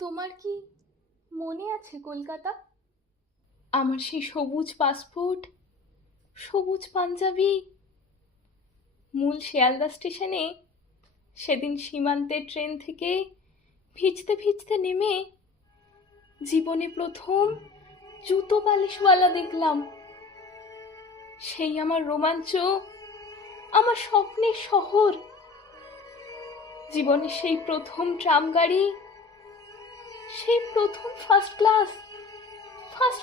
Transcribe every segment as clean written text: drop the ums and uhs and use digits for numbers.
তোমার কি মনে আছে কলকাতা? আমার সেই সবুজ পাসপোর্ট, সবুজ পাঞ্জাবি, মূল শিয়ালদা স্টেশনে সেদিন সীমান্তের ট্রেন থেকে ভিজতে ভিজতে নেমে জীবনে প্রথম জুতো পালিশওয়ালা দেখলাম। সেই আমার রোমাঞ্চ, আমার স্বপ্নের শহর, জীবনের সেই প্রথম ট্রাম গাড়ি, সেই প্রথম ফার্স্ট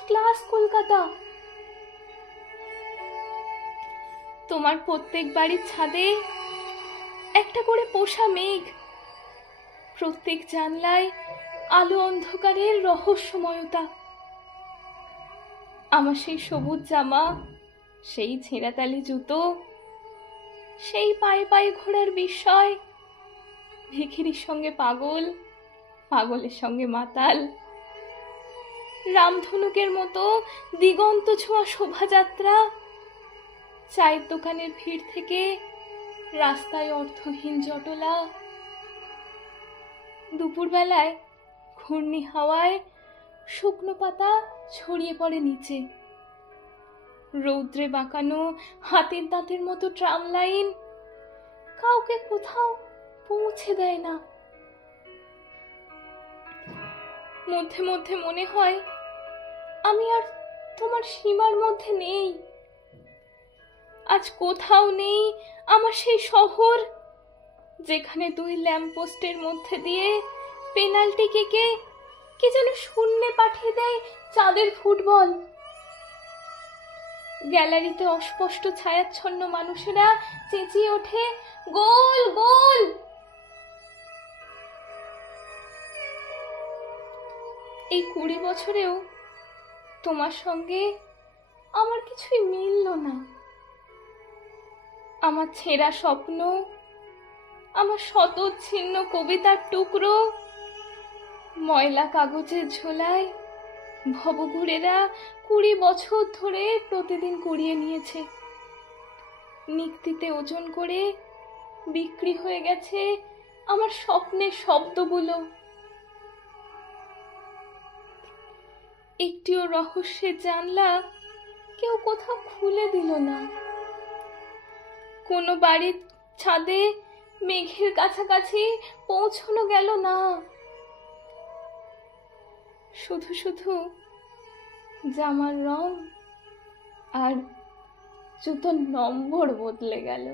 ক্লাস কলকাতা। তোমার প্রত্যেক বাড়ির ছাদে একটা করে পোষা মেঘ, প্রত্যেক জানলায় আলো অন্ধকারের রহস্যময়তা। আমার সেই সবুজ জামা, সেই ছেঁড়াতালি জুতো, সেই পায়ে পায়ে ঘোরার বিস্ময়, ভিখিরির সঙ্গে পাগল, পাগলের সঙ্গে মাতাল, রামধনুকের মতো দিগন্ত ছোঁয়া শোভাযাত্রা, চায়ের দোকানের ভিড় থেকে রাস্তায় অর্থহীন জটলা, দুপুরবেলায় ঘূর্ণি হাওয়ায় শুকনো পাতা ছড়িয়ে পড়ে নিচে, রৌদ্রে বাঁকানো হাতির দাঁতের মতো ট্রাম লাইন কাউকে কোথাও পৌঁছে দেয় না। মধ্যে মধ্যে মনে হয় আমি আর তোমার সীমার মধ্যে নেই। আজ কোথাও নেই আমার সেই শহর, যেখানে দুই ল্যাম্পপোস্টের মধ্যে দিয়ে পেনাল্টি কিকে কে যেন শূন্যে পাঠিয়ে দেয় চাঁদের ফুটবল। গ্যালারিতে অস্পষ্ট ছায়াচ্ছন্ন মানুষেরা চেঁচিয়ে ওঠে, গোল গোল। এই 20 বছরেও তোমার সঙ্গে আমার কিছুই মিলল না। আমার ছেঁড়া স্বপ্ন, আমার শতচ্ছিন্ন কবিতার টুকরো, ময়লা কাগজের ঝোলায় ভবঘুরেরা 20 বছর ধরে প্রতিদিন কুড়িয়ে নিয়েছে। নিক্তিতে ওজন করে বিক্রি হয়ে গেছে আমার স্বপ্নের শব্দগুলো। একটিও রহস্যের জানলা কেউ কোথাও খুলে দিল না। কোনো বাড়ির ছাদে মেঘের কাছাকাছি পৌঁছানো গেল না। শুধু শুধু জামার রং আর জুতোর নম্বর বদলে গেল।